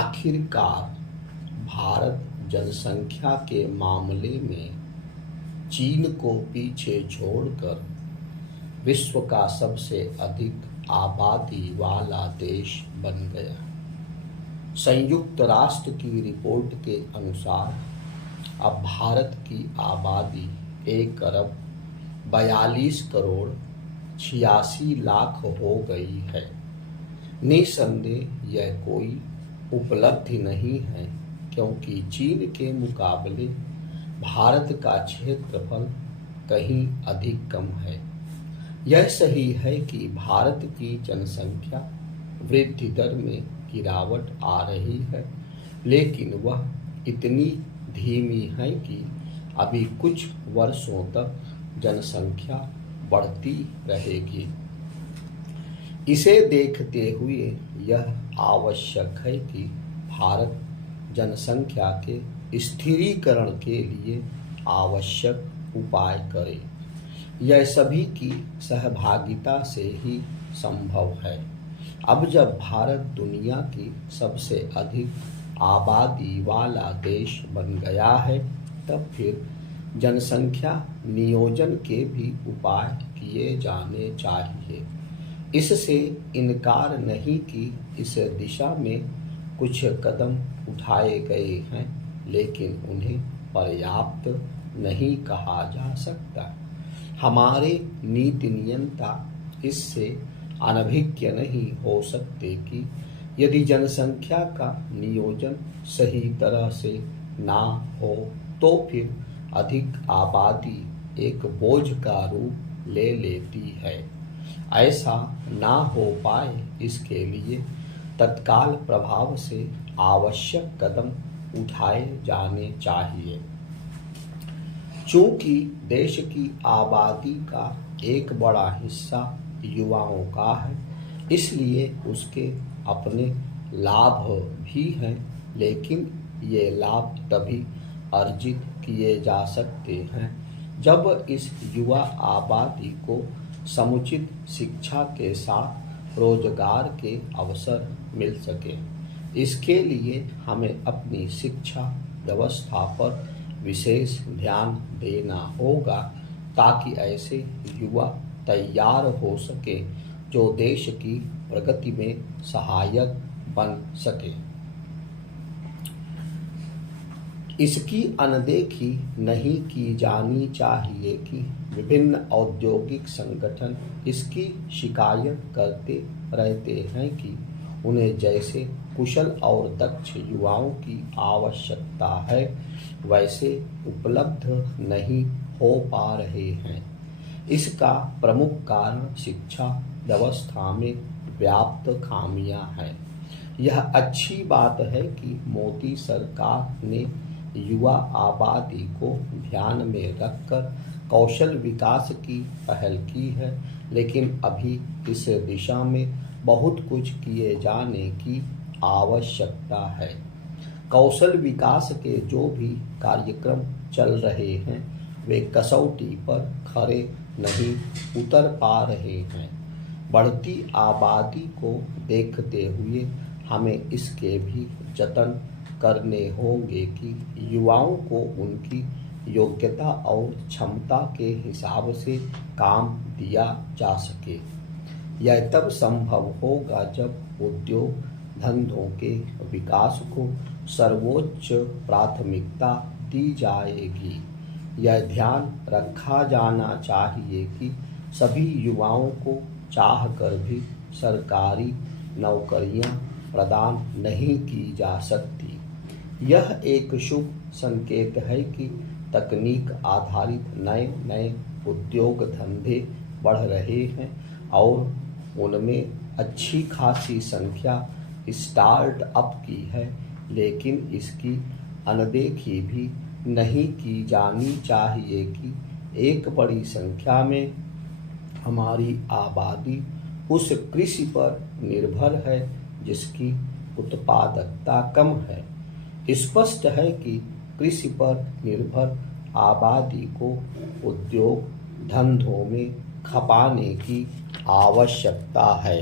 आखिरकार भारत जनसंख्या के मामले में चीन को पीछे छोड़कर विश्व का सबसे अधिक आबादी वाला देश बन गया। संयुक्त राष्ट्र की रिपोर्ट के अनुसार अब भारत की आबादी 1 अरब 42 करोड़ 86 लाख हो गई है। निसंदेह यह कोई उपलब्धि नहीं है, क्योंकि चीन के मुकाबले भारत का क्षेत्रफल कहीं अधिक कम है। यह सही है कि भारत की जनसंख्या वृद्धि दर में गिरावट आ रही है, लेकिन वह इतनी धीमी है कि अभी कुछ वर्षों तक जनसंख्या बढ़ती रहेगी। इसे देखते हुए यह आवश्यक है कि भारत जनसंख्या के स्थिरीकरण के लिए आवश्यक उपाय करे। यह सभी की सहभागिता से ही संभव है। अब जब भारत दुनिया की सबसे अधिक आबादी वाला देश बन गया है, तब फिर जनसंख्या नियोजन के भी उपाय किए जाने चाहिए। इससे इनकार नहीं कि इस दिशा में कुछ कदम उठाए गए हैं, लेकिन उन्हें पर्याप्त नहीं कहा जा सकता। हमारे नीति नियंता इससे अनभिज्ञ नहीं हो सकते कि यदि जनसंख्या का नियोजन सही तरह से ना हो तो फिर अधिक आबादी एक बोझ का रूप ले लेती है। ऐसा ना हो पाए, इसके लिए तत्काल प्रभाव से आवश्यक कदम उठाए जाने चाहिए। चूंकि देश की आबादी का एक बड़ा हिस्सा युवाओं का है, इसलिए उसके अपने लाभ भी हैं, लेकिन ये लाभ तभी अर्जित किए जा सकते हैं जब इस युवा आबादी को समुचित शिक्षा के साथ रोजगार के अवसर मिल सके। इसके लिए हमें अपनी शिक्षा व्यवस्था पर विशेष ध्यान देना होगा, ताकि ऐसे युवा तैयार हो सके जो देश की प्रगति में सहायक बन सके। इसकी अनदेखी नहीं की जानी चाहिए कि विभिन्न औद्योगिक संगठन इसकी शिकायत करते रहते हैं कि उन्हें जैसे कुशल और दक्ष युवाओं की आवश्यकता है, वैसे उपलब्ध नहीं हो पा रहे हैं। इसका प्रमुख कारण शिक्षा व्यवस्था में व्याप्त खामियां हैं। यह अच्छी बात है कि मोदी सरकार ने युवा आबादी को ध्यान में रखकर कौशल विकास की पहल की है, लेकिन अभी इस दिशा में बहुत कुछ किए जाने की आवश्यकता है। कौशल विकास के जो भी कार्यक्रम चल रहे हैं, वे कसौटी पर खरे नहीं उतर पा रहे हैं। बढ़ती आबादी को देखते हुए हमें इसके भी जतन करने होंगे कि युवाओं को उनकी योग्यता और क्षमता के हिसाब से काम दिया जा सके। यह तब संभव होगा जब उद्योग धंधों के विकास को सर्वोच्च प्राथमिकता दी जाएगी। यह ध्यान रखा जाना चाहिए कि सभी युवाओं को चाहकर भी सरकारी नौकरियां प्रदान नहीं की जा सकती। यह एक शुभ संकेत है कि तकनीक आधारित नए नए उद्योग धंधे बढ़ रहे हैं और उनमें अच्छी खासी संख्या स्टार्टअप की है, लेकिन इसकी अनदेखी भी नहीं की जानी चाहिए कि एक बड़ी संख्या में हमारी आबादी उस कृषि पर निर्भर है जिसकी उत्पादकता कम है। स्पष्ट है कि कृषि पर निर्भर आबादी को उद्योग धंधों में खपाने की आवश्यकता है।